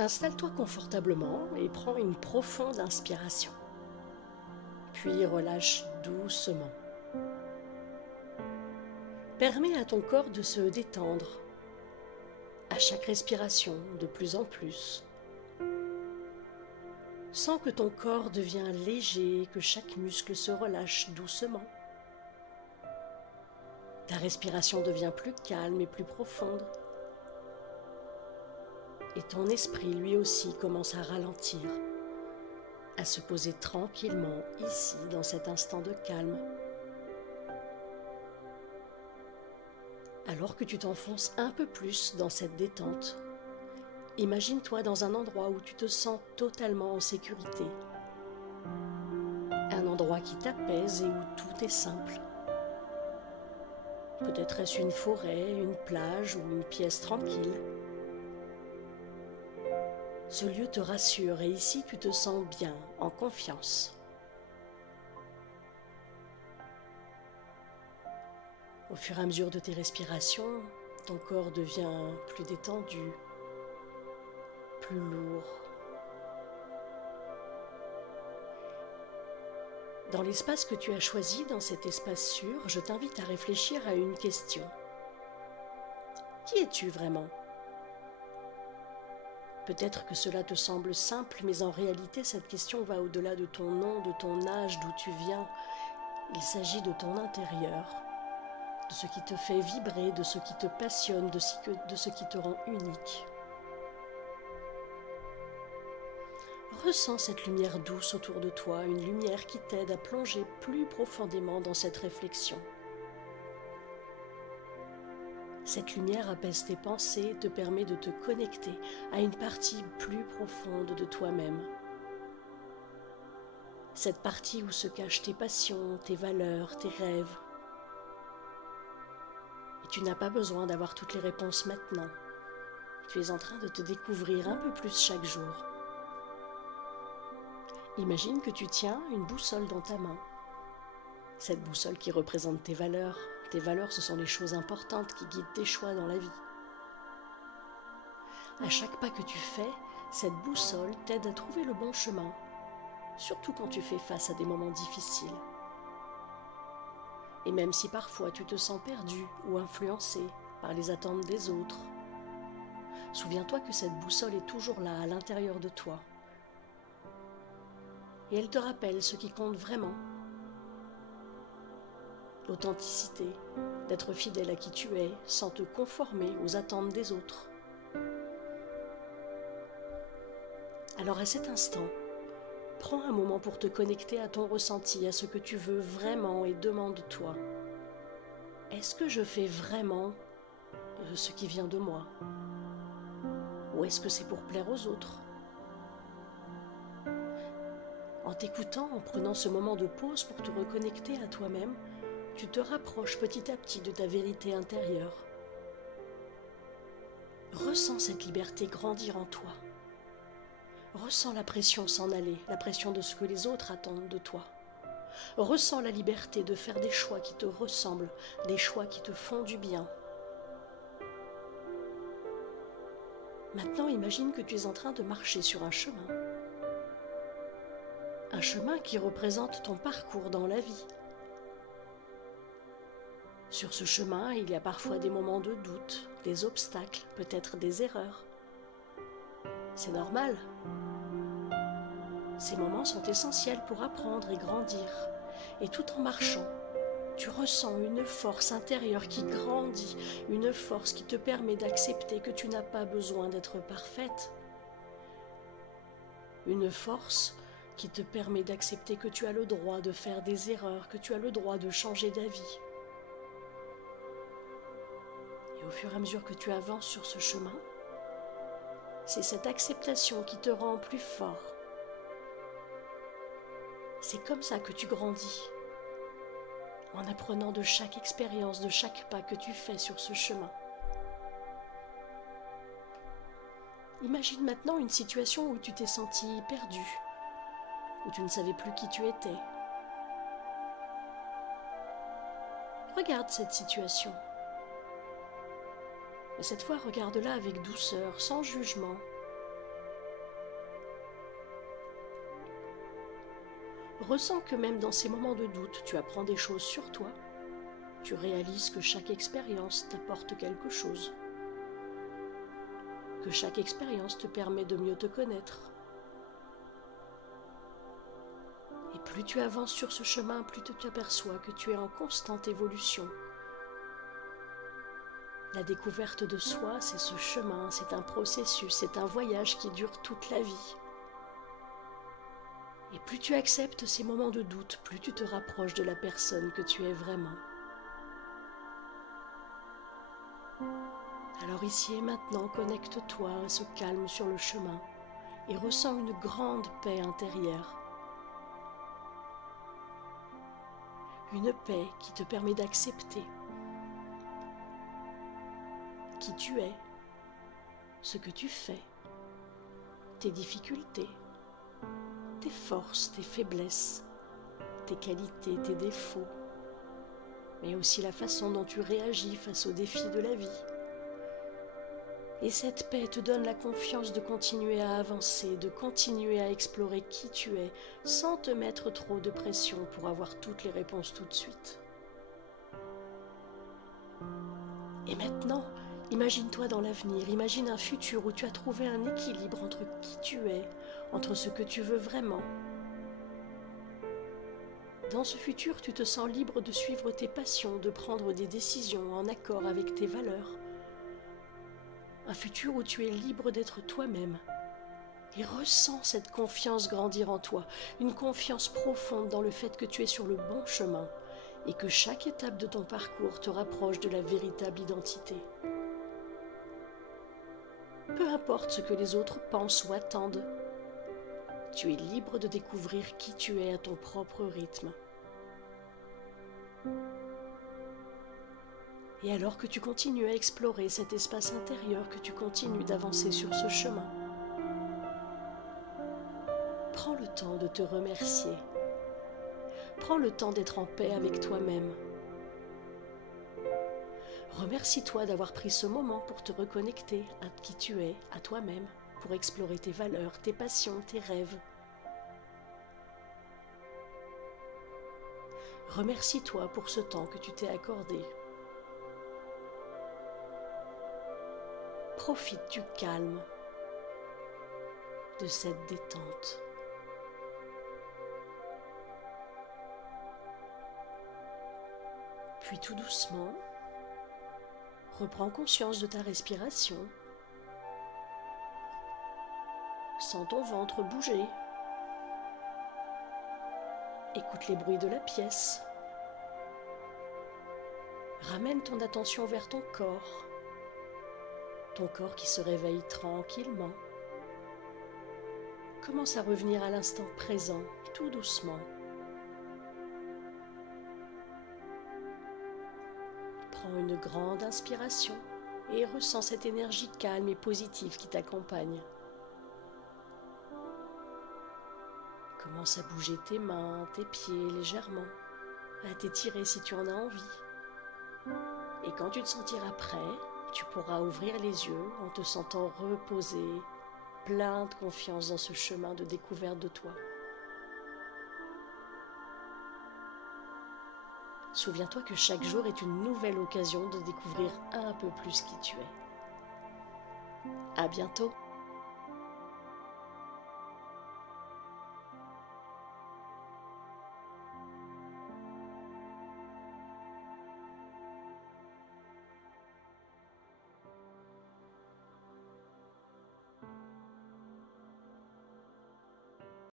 Installe-toi confortablement et prends une profonde inspiration. Puis relâche doucement. Permets à ton corps de se détendre à chaque respiration de plus en plus. Sens que ton corps devient léger, que chaque muscle se relâche doucement. Ta respiration devient plus calme et plus profonde. Et ton esprit lui aussi commence à ralentir, à se poser tranquillement ici dans cet instant de calme. Alors que tu t'enfonces un peu plus dans cette détente, imagine-toi dans un endroit où tu te sens totalement en sécurité. Un endroit qui t'apaise et où tout est simple. Peut-être est-ce une forêt, une plage ou une pièce tranquille. Ce lieu te rassure et ici tu te sens bien, en confiance. Au fur et à mesure de tes respirations, ton corps devient plus détendu, plus lourd. Dans l'espace que tu as choisi, dans cet espace sûr, je t'invite à réfléchir à une question. Qui es-tu vraiment ? Peut-être que cela te semble simple, mais en réalité, cette question va au-delà de ton nom, de ton âge, d'où tu viens. Il s'agit de ton intérieur, de ce qui te fait vibrer, de ce qui te passionne, de ce qui te rend unique. Ressens cette lumière douce autour de toi, une lumière qui t'aide à plonger plus profondément dans cette réflexion. Cette lumière apaise tes pensées et te permet de te connecter à une partie plus profonde de toi-même. Cette partie où se cachent tes passions, tes valeurs, tes rêves. Et tu n'as pas besoin d'avoir toutes les réponses maintenant. Tu es en train de te découvrir un peu plus chaque jour. Imagine que tu tiens une boussole dans ta main. Cette boussole qui représente tes valeurs. Tes valeurs, ce sont les choses importantes qui guident tes choix dans la vie. À chaque pas que tu fais, cette boussole t'aide à trouver le bon chemin, surtout quand tu fais face à des moments difficiles. Et même si parfois tu te sens perdu ou influencé par les attentes des autres, souviens-toi que cette boussole est toujours là à l'intérieur de toi. Et elle te rappelle ce qui compte vraiment. L'authenticité, d'être fidèle à qui tu es sans te conformer aux attentes des autres. Alors à cet instant, prends un moment pour te connecter à ton ressenti, à ce que tu veux vraiment et demande-toi. Est-ce que je fais vraiment ce qui vient de moi ? Ou est-ce que c'est pour plaire aux autres ? En t'écoutant, en prenant ce moment de pause pour te reconnecter à toi-même, tu te rapproches petit à petit de ta vérité intérieure. Ressens cette liberté grandir en toi. Ressens la pression s'en aller, la pression de ce que les autres attendent de toi. Ressens la liberté de faire des choix qui te ressemblent, des choix qui te font du bien. Maintenant, imagine que tu es en train de marcher sur un chemin. Un chemin qui représente ton parcours dans la vie. Sur ce chemin, il y a parfois des moments de doute, des obstacles, peut-être des erreurs. C'est normal. Ces moments sont essentiels pour apprendre et grandir. Et tout en marchant, tu ressens une force intérieure qui grandit, une force qui te permet d'accepter que tu n'as pas besoin d'être parfaite. Une force qui te permet d'accepter que tu as le droit de faire des erreurs, que tu as le droit de changer d'avis. Et au fur et à mesure que tu avances sur ce chemin, c'est cette acceptation qui te rend plus fort. C'est comme ça que tu grandis, en apprenant de chaque expérience, de chaque pas que tu fais sur ce chemin. Imagine maintenant une situation où tu t'es senti perdu, où tu ne savais plus qui tu étais. Regarde cette situation. Mais cette fois, regarde-la avec douceur, sans jugement. Ressens que même dans ces moments de doute, tu apprends des choses sur toi. Tu réalises que chaque expérience t'apporte quelque chose. Que chaque expérience te permet de mieux te connaître. Et plus tu avances sur ce chemin, plus tu t'aperçois que tu es en constante évolution. La découverte de soi, c'est ce chemin, c'est un processus, c'est un voyage qui dure toute la vie. Et plus tu acceptes ces moments de doute, plus tu te rapproches de la personne que tu es vraiment. Alors ici et maintenant, connecte-toi à ce calme sur le chemin et ressens une grande paix intérieure. Une paix qui te permet d'accepter qui tu es, ce que tu fais, tes difficultés, tes forces, tes faiblesses, tes qualités, tes défauts, mais aussi la façon dont tu réagis face aux défis de la vie. Et cette paix te donne la confiance de continuer à avancer, de continuer à explorer qui tu es, sans te mettre trop de pression pour avoir toutes les réponses tout de suite. Et maintenant, imagine-toi dans l'avenir, imagine un futur où tu as trouvé un équilibre entre qui tu es, entre ce que tu veux vraiment. Dans ce futur, tu te sens libre de suivre tes passions, de prendre des décisions en accord avec tes valeurs. Un futur où tu es libre d'être toi-même. Et ressens cette confiance grandir en toi, une confiance profonde dans le fait que tu es sur le bon chemin et que chaque étape de ton parcours te rapproche de la véritable identité. Peu importe ce que les autres pensent ou attendent, tu es libre de découvrir qui tu es à ton propre rythme. Et alors que tu continues à explorer cet espace intérieur, que tu continues d'avancer sur ce chemin, prends le temps de te remercier. Prends le temps d'être en paix avec toi-même. Remercie-toi d'avoir pris ce moment pour te reconnecter à qui tu es, à toi-même, pour explorer tes valeurs, tes passions, tes rêves. Remercie-toi pour ce temps que tu t'es accordé. Profite du calme, de cette détente. Puis tout doucement, reprends conscience de ta respiration. Sens ton ventre bouger. Écoute les bruits de la pièce. Ramène ton attention vers ton corps qui se réveille tranquillement. Commence à revenir à l'instant présent, tout doucement. Prends une grande inspiration et ressens cette énergie calme et positive qui t'accompagne. Commence à bouger tes mains, tes pieds légèrement, à t'étirer si tu en as envie. Et quand tu te sentiras prêt, tu pourras ouvrir les yeux en te sentant reposé, plein de confiance dans ce chemin de découverte de toi. Souviens-toi que chaque jour est une nouvelle occasion de découvrir un peu plus qui tu es. À bientôt!